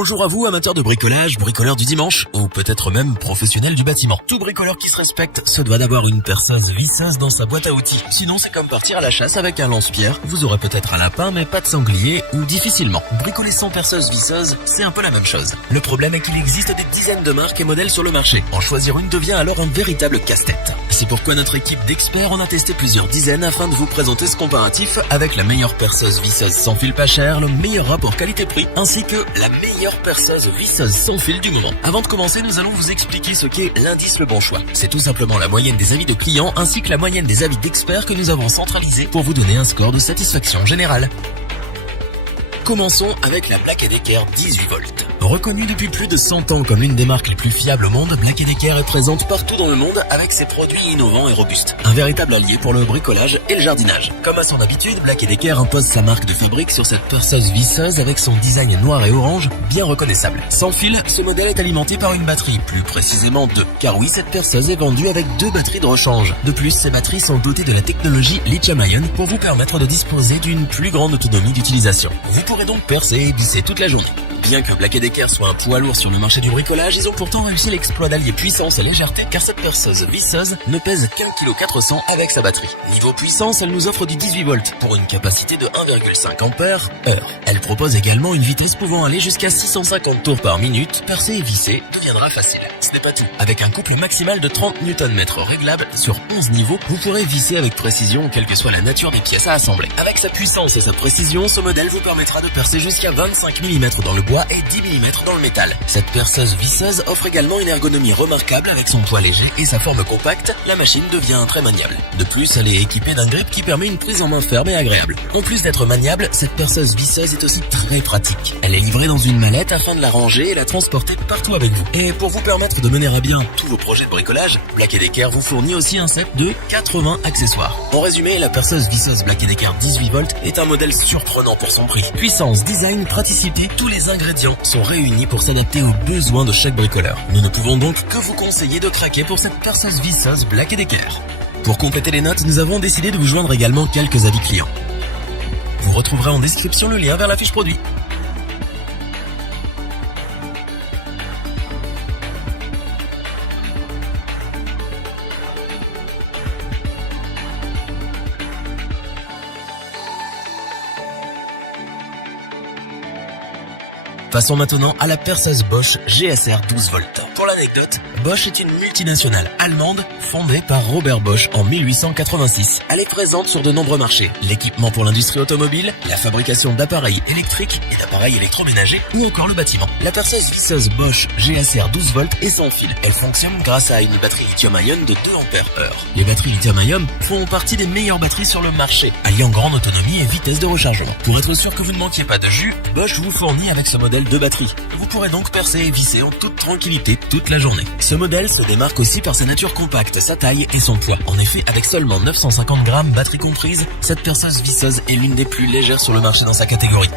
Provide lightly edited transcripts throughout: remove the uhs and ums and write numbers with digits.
Bonjour à vous, amateurs de bricolage, bricoleurs du dimanche, ou peut-être même professionnels du bâtiment. Tout bricoleur qui se respecte se doit d'avoir une perceuse visseuse dans sa boîte à outils. Sinon, c'est comme partir à la chasse avec un lance-pierre. Vous aurez peut-être un lapin, mais pas de sanglier, ou difficilement. Bricoler sans perceuse visseuse, c'est un peu la même chose. Le problème est qu'il existe des dizaines de marques et modèles sur le marché. En choisir une devient alors un véritable casse-tête. C'est pourquoi notre équipe d'experts en a testé plusieurs dizaines afin de vous présenter ce comparatif avec la meilleure perceuse visseuse sans fil pas cher, le meilleur rapport qualité-prix, ainsi que la meilleure perceuse visseuse sans fil du moment. Avant de commencer, nous allons vous expliquer ce qu'est l'indice Le Bon Choix. C'est tout simplement la moyenne des avis de clients ainsi que la moyenne des avis d'experts que nous avons centralisés pour vous donner un score de satisfaction générale. Commençons avec la Black & Decker 18 volts. Reconnue depuis plus de 100 ans comme l'une des marques les plus fiables au monde, Black & Decker est présente partout dans le monde avec ses produits innovants et robustes. Un véritable allié pour le bricolage et le jardinage. Comme à son habitude, Black & Decker impose sa marque de fabrique sur cette perceuse visseuse avec son design noir et orange bien reconnaissable. Sans fil, ce modèle est alimenté par une batterie, plus précisément 2. Car oui, cette perceuse est vendue avec 2 batteries de rechange. De plus, ces batteries sont dotées de la technologie lithium-ion pour vous permettre de disposer d'une plus grande autonomie d'utilisation. Vous pourrez donc percer et visser toute la journée. Bien que Black & Decker soit un poids lourd sur le marché du bricolage, ils ont pourtant réussi l'exploit d'allier puissance et légèreté car cette perceuse visseuse ne pèse qu'1,4 kg avec sa batterie. Niveau puissance, elle nous offre du 18 volts pour une capacité de 1,5 ampères heure. Elle propose également une vitesse pouvant aller jusqu'à 650 tours par minute. Percer et visser deviendra facile. Ce n'est pas tout. Avec un couple maximal de 30 Nm réglable sur 11 niveaux, vous pourrez visser avec précision quelle que soit la nature des pièces à assembler. Avec sa puissance et sa précision, ce modèle vous permettra de percer jusqu'à 25 mm dans le bois et 10 mm dans le métal. Cette perceuse visseuse offre également une ergonomie remarquable avec son poids léger et sa forme compacte. La machine devient très maniable. De plus, elle est équipée d'un grip qui permet une prise en main ferme et agréable. En plus d'être maniable, cette perceuse visseuse est aussi très pratique. Elle est livrée dans une mallette afin de la ranger et la transporter partout avec vous. Et pour vous permettre de mener à bien tous vos projets de bricolage, Black & Decker vous fournit aussi un set de 80 accessoires. En résumé, la perceuse visseuse Black & Decker 18 volts est un modèle surprenant pour son prix. Puissance, design, praticité, tous les ingrédients sont réunis pour s'adapter aux besoins de chaque bricoleur. Nous ne pouvons donc que vous conseiller de craquer pour cette perceuse visseuse Black & Decker. Pour compléter les notes, nous avons décidé de vous joindre également quelques avis clients. Vous retrouverez en description le lien vers la fiche produit. Passons maintenant à la perceuse Bosch GSR 12 volts. Pour l'anecdote, Bosch est une multinationale allemande fondée par Robert Bosch en 1886. Elle est présente sur de nombreux marchés. L'équipement pour l'industrie automobile, la fabrication d'appareils électriques et d'appareils électroménagers ou encore le bâtiment. La perceuse visseuse Bosch GSR 12 volts est sans fil. Elle fonctionne grâce à une batterie lithium-ion de 2 ampères heure. Les batteries lithium-ion font partie des meilleures batteries sur le marché, alliant grande autonomie et vitesse de rechargement. Pour être sûr que vous ne manquiez pas de jus, Bosch vous fournit avec ce modèle 2 batteries. Vous pourrez donc percer et visser en toute tranquillité toute la journée. Ce modèle se démarque aussi par sa nature compacte, sa taille et son poids. En effet, avec seulement 950 grammes, batterie comprise, cette perceuse visseuse est l'une des plus légères sur le marché dans sa catégorie.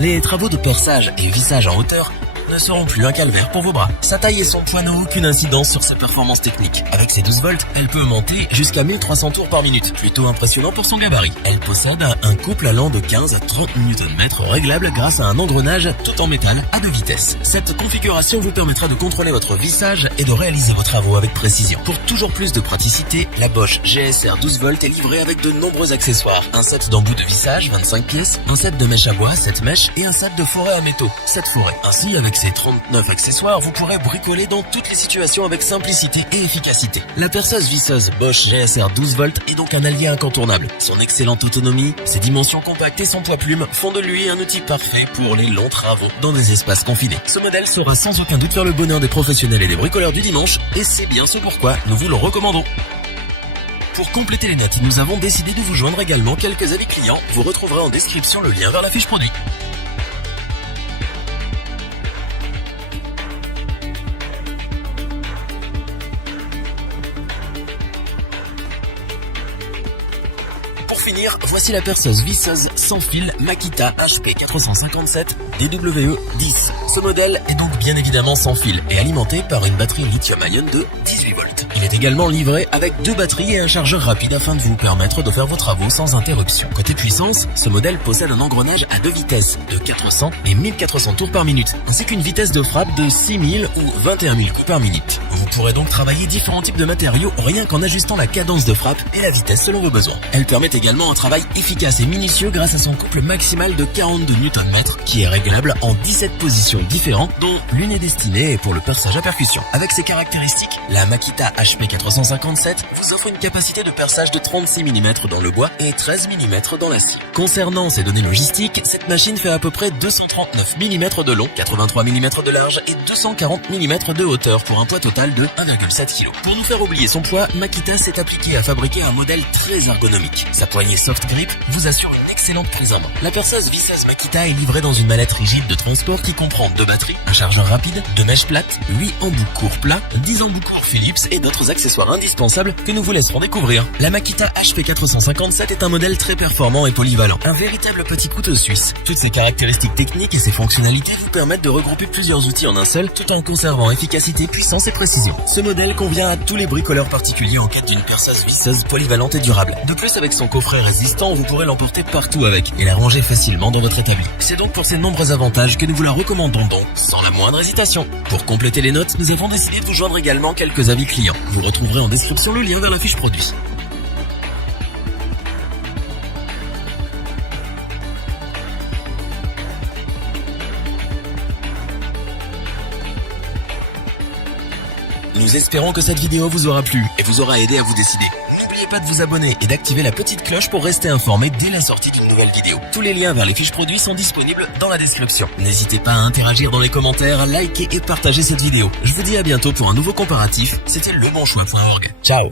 Les travaux de perçage et vissage en hauteur ne seront plus un calvaire pour vos bras. Sa taille et son poids n'ont aucune incidence sur ses performances techniques. Avec ses 12 volts, elle peut monter jusqu'à 1300 tours par minute. Plutôt impressionnant pour son gabarit. Elle possède un couple allant de 15 à 30 Nm réglable grâce à un engrenage tout en métal à 2 vitesses. Cette configuration vous permettra de contrôler votre vissage et de réaliser vos travaux avec précision. Pour toujours plus de praticité, la Bosch GSR 12 volts est livrée avec de nombreux accessoires. Un set d'embouts de vissage, 25 pièces, un set de mèches à bois, 7 mèches et un set de forêt à métaux, 7 forêts. Ainsi, avec ces 39 accessoires, vous pourrez bricoler dans toutes les situations avec simplicité et efficacité. La perceuse visseuse Bosch GSR 12 volts est donc un allié incontournable. Son excellente autonomie, ses dimensions compactes et son poids plume font de lui un outil parfait pour les longs travaux dans des espaces confinés. Ce modèle saura sans aucun doute faire le bonheur des professionnels et des bricoleurs du dimanche, et c'est bien ce pourquoi nous vous le recommandons. Pour compléter les notes, nous avons décidé de vous joindre également quelques avis clients. Vous retrouverez en description le lien vers la fiche produit. Pour finir, voici la perceuse visseuse sans fil Makita HP 457 DWE 10. Ce modèle est donc bien évidemment sans fil et alimenté par une batterie lithium-ion de 18 volts. Il est également livré avec 2 batteries et un chargeur rapide afin de vous permettre de faire vos travaux sans interruption. Côté puissance, ce modèle possède un engrenage à 2 vitesses de 400 et 1400 tours par minute, ainsi qu'une vitesse de frappe de 6000 ou 21 000 coups par minute. Vous pourrez donc travailler différents types de matériaux rien qu'en ajustant la cadence de frappe et la vitesse selon vos besoins. Elle permet également un travail efficace et minutieux grâce à son couple maximal de 42 Nm qui est réglable en 17 positions différentes dont l'une est destinée pour le perçage à percussion. Avec ses caractéristiques, la Makita HP 457 vous offre une capacité de perçage de 36 mm dans le bois et 13 mm dans l'acier. Concernant ses données logistiques, cette machine fait à peu près 239 mm de long, 83 mm de large et 240 mm de hauteur pour un poids total de 1,7 kg. Pour nous faire oublier son poids, Makita s'est appliqué à fabriquer un modèle très ergonomique. Sa poignée soft grip vous assure une excellente prise en main. La perceuse visseuse Makita est livrée dans une mallette rigide de transport qui comprend 2 batteries, un chargeur rapide, 2 mèches plates, 8 embouts courts plats, 10 embouts courts Philips et d'autres accessoires indispensables que nous vous laisserons découvrir. La Makita HP 457 est un modèle très performant et polyvalent, un véritable petit couteau suisse. Toutes ses caractéristiques techniques et ses fonctionnalités vous permettent de regrouper plusieurs outils en un seul tout en conservant efficacité, puissance et précision. Ce modèle convient à tous les bricoleurs particuliers en quête d'une perceuse visseuse polyvalente et durable. De plus, avec son coffret résistant, vous pourrez l'emporter partout avec et la ranger facilement dans votre établi. C'est donc pour ces nombreux avantages que nous vous la recommandons donc sans la moindre hésitation. Pour compléter les notes, nous avons décidé de vous joindre également quelques avis clients. Vous retrouverez en description le lien vers la fiche produit. Nous espérons que cette vidéo vous aura plu et vous aura aidé à vous décider. N'oubliez pas de vous abonner et d'activer la petite cloche pour rester informé dès la sortie d'une nouvelle vidéo. Tous les liens vers les fiches produits sont disponibles dans la description. N'hésitez pas à interagir dans les commentaires, liker et partager cette vidéo. Je vous dis à bientôt pour un nouveau comparatif. C'était lebonchoix.org. Ciao.